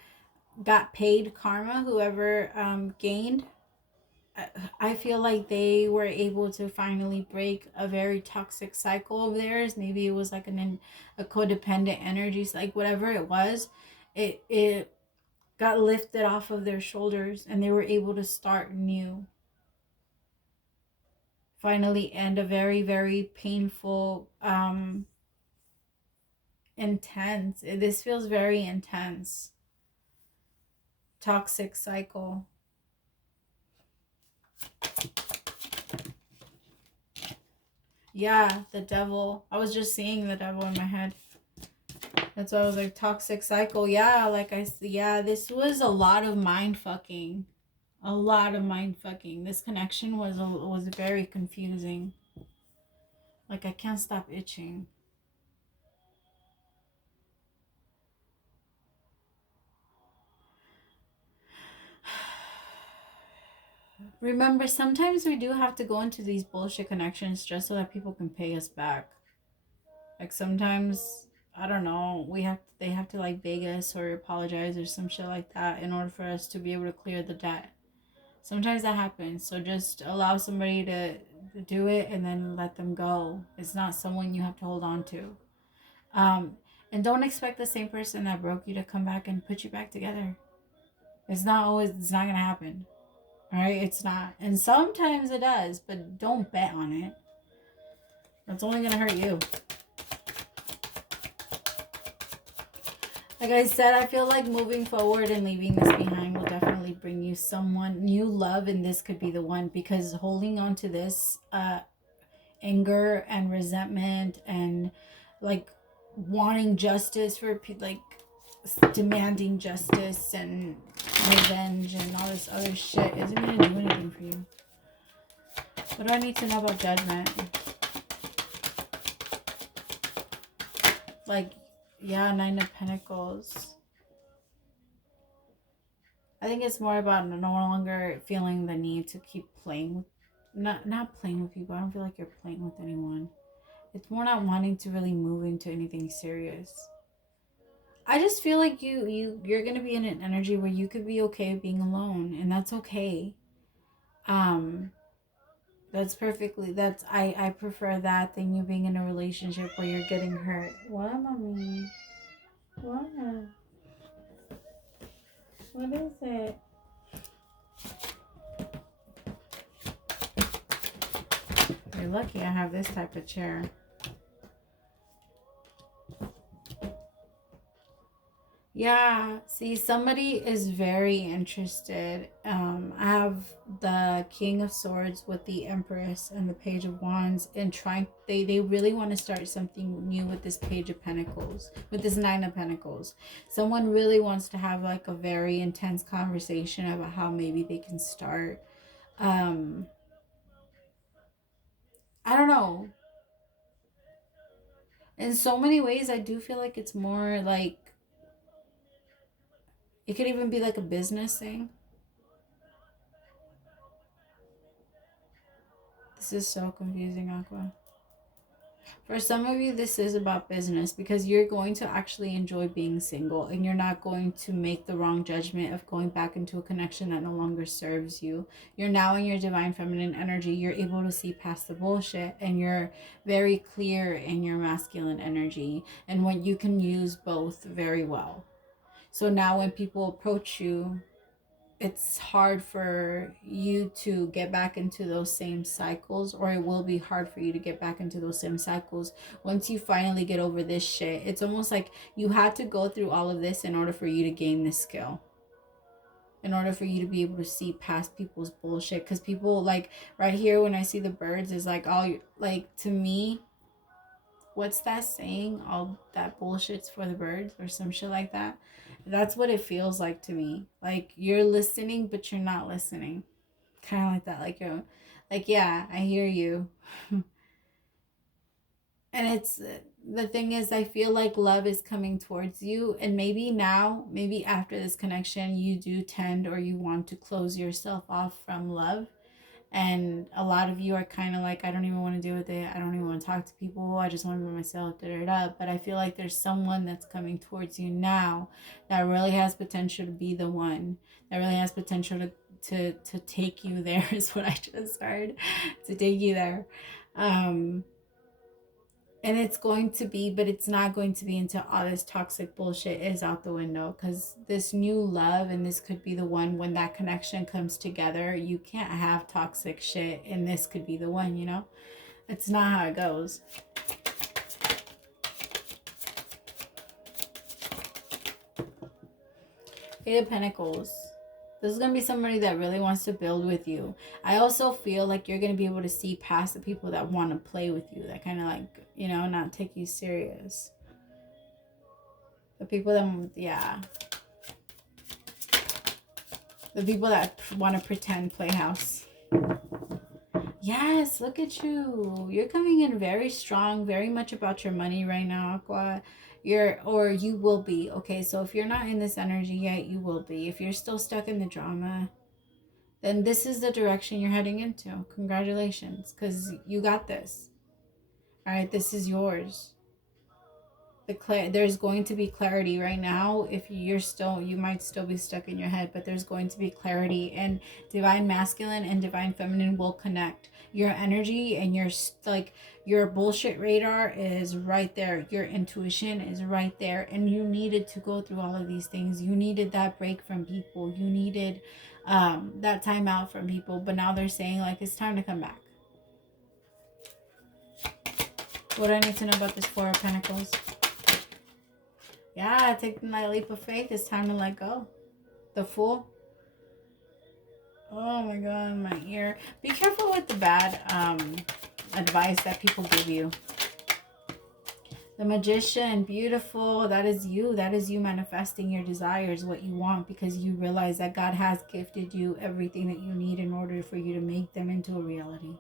got paid karma, whoever gained, I feel like they were able to finally break a very toxic cycle of theirs. Maybe it was like a codependent energy, like whatever it was, it got lifted off of their shoulders, and they were able to start new. Finally end a very, very painful, intense. This feels very intense. Toxic cycle. Yeah, the devil. I was just seeing the devil in my head. That's why I was like, toxic cycle. Yeah, this was a lot of mind fucking. A lot of mind fucking. This connection was very confusing. Like, I can't stop itching. Remember, sometimes we do have to go into these bullshit connections just so that people can pay us back. Like, sometimes, I don't know, they have to like beg us or apologize or some shit like that in order for us to be able to clear the debt. Sometimes that happens. So just allow somebody to do it and then let them go. It's not someone you have to hold on to. And don't expect the same person that broke you to come back and put you back together. It's not gonna happen. All right, it's not. And sometimes it does, but don't bet on it. That's only gonna hurt you. Like I said, I feel like moving forward and leaving this behind will definitely bring you someone new love, and this could be the one, because holding on to this anger and resentment and like wanting justice for like demanding justice and revenge and all this other shit isn't gonna do anything for you. What do I need to know about Judgment? Like, yeah, Nine of Pentacles. I think it's more about no longer feeling the need to keep playing with, not playing with people. I don't feel like you're playing with anyone. It's more not wanting to really move into anything serious. I just feel like you're gonna be in an energy where you could be okay being alone, and that's okay. That's perfectly. I prefer that than you being in a relationship where you're getting hurt. What, mommy? What? What is it? You're lucky I have this type of chair. Yeah, see, somebody is very interested. I have the King of Swords with the Empress and the Page of Wands, and they really want to start something new with this Page of Pentacles, with this Nine of Pentacles. Someone really wants to have like a very intense conversation about how maybe they can start. I don't know. In so many ways, I do feel like it's more like, it could even be like a business thing. This is so confusing, Aqua. For some of you, this is about business, because you're going to actually enjoy being single, and you're not going to make the wrong judgment of going back into a connection that no longer serves you. You're now in your divine feminine energy. You're able to see past the bullshit, and you're very clear in your masculine energy, and when you can use both very well. So now when people approach you it's hard for you to get back into those same cycles, or it will be hard for you to get back into those same cycles once you finally get over this shit. It's almost like you had to go through all of this in order for you to gain this skill, in order for you to be able to see past people's bullshit. Because people, like, right here when I see the birds is like, all, like, to me, what's that saying, all that bullshit's for the birds, or some shit like that. That's what it feels like to me. Like, you're listening but you're not listening, kind of like that. Like, you're like, yeah, I hear you. And it's, the thing is, I feel like love is coming towards you, and maybe now, maybe after this connection, you do tend, or you want to close yourself off from love. And a lot of you are kind of like, I don't even want to deal with it. I don't even want to talk to people. I just want to be myself. But I feel like there's someone that's coming towards you now that really has potential to be the one. That really has potential to take you there, is what I just heard. To take you there. And it's going to be, but it's not going to be until all this toxic bullshit is out the window. Because this new love, and this could be the one when that connection comes together. You can't have toxic shit, and this could be the one, you know? It's not how it goes. Eight of Pentacles. This is going to be somebody that really wants to build with you. I also feel like you're going to be able to see past the people that want to play with you. That kind of like, you know, not take you serious. The people that, yeah. The people that want to pretend playhouse. Yes, look at you. You're coming in very strong, very much about your money right now, Aqua. You will be. Okay, so if you're not in this energy yet, you will be. If you're still stuck in the drama, then this is the direction you're heading into. Congratulations, because you got this. All right, this is yours. There's going to be clarity right now. If you might still be stuck in your head, but there's going to be clarity, and divine masculine and divine feminine will connect. Your energy and your bullshit radar is right there. Your intuition is right there, and you needed to go through all of these things. You needed that break from people. You needed that time out from people, but now they're saying like it's time to come back. What do I need to know about this Four of Pentacles? Yeah, taking that leap of faith. It's time to let go. The Fool. Oh my god, my ear. Be careful with the bad advice that people give you. The Magician. Beautiful. That is you. That is you manifesting your desires, what you want, because you realize that God has gifted you everything that you need in order for you to make them into a reality.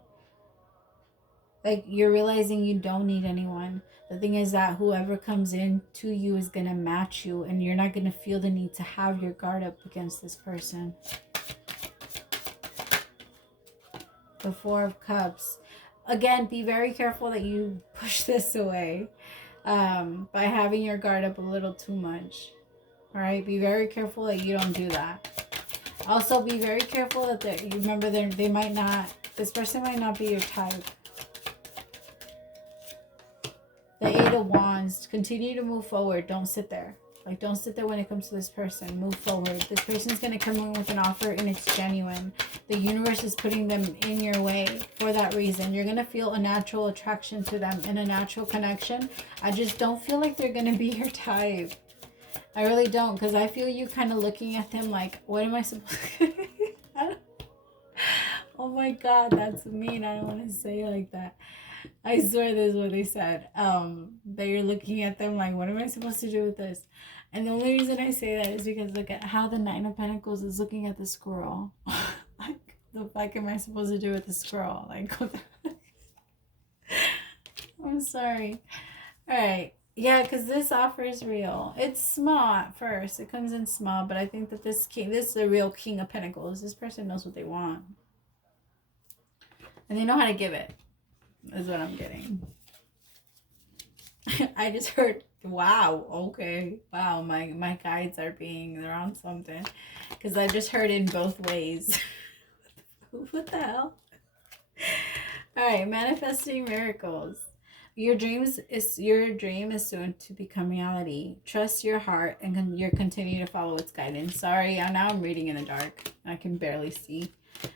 Like, you're realizing you don't need anyone. The thing is that whoever comes in to you is going to match you, and you're not going to feel the need to have your guard up against this person. The Four of Cups. Again, be very careful that you push this away by having your guard up a little too much. All right? Be very careful that you don't do that. Also, be very careful that you remember this person might not be your type. The Eight of Wands. Continue to move forward. Don't sit there. Like, don't sit there when it comes to this person. Move forward. This person's going to come in with an offer, and it's genuine. The universe is putting them in your way for that reason. You're going to feel a natural attraction to them and a natural connection. I just don't feel like they're going to be your type. I really don't, because I feel you kind of looking at them like, what am I supposed to... Oh my god, that's mean. I don't want to say it like that. I swear this is what they said. That you're looking at them like, what am I supposed to do with this? And the only reason I say that is because look at how the Nine of Pentacles is looking at the squirrel. Like, the fuck am I supposed to do with the squirrel? Like, what the... I'm sorry. Alright. Yeah, because this offer is real. It's small at first. It comes in small, but I think that this is the real King of Pentacles. This person knows what they want. And they know how to give it. Is what I'm getting. I just heard, wow, okay. Wow, my guides they're on something. Because I just heard in both ways. What the hell? Alright, manifesting miracles. Your dream is soon to become reality. Trust your heart and you continue to follow its guidance. Sorry, now I'm reading in the dark. I can barely see.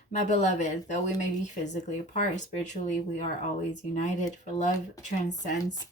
My beloved, though we may be physically apart, spiritually we are always united, for love transcends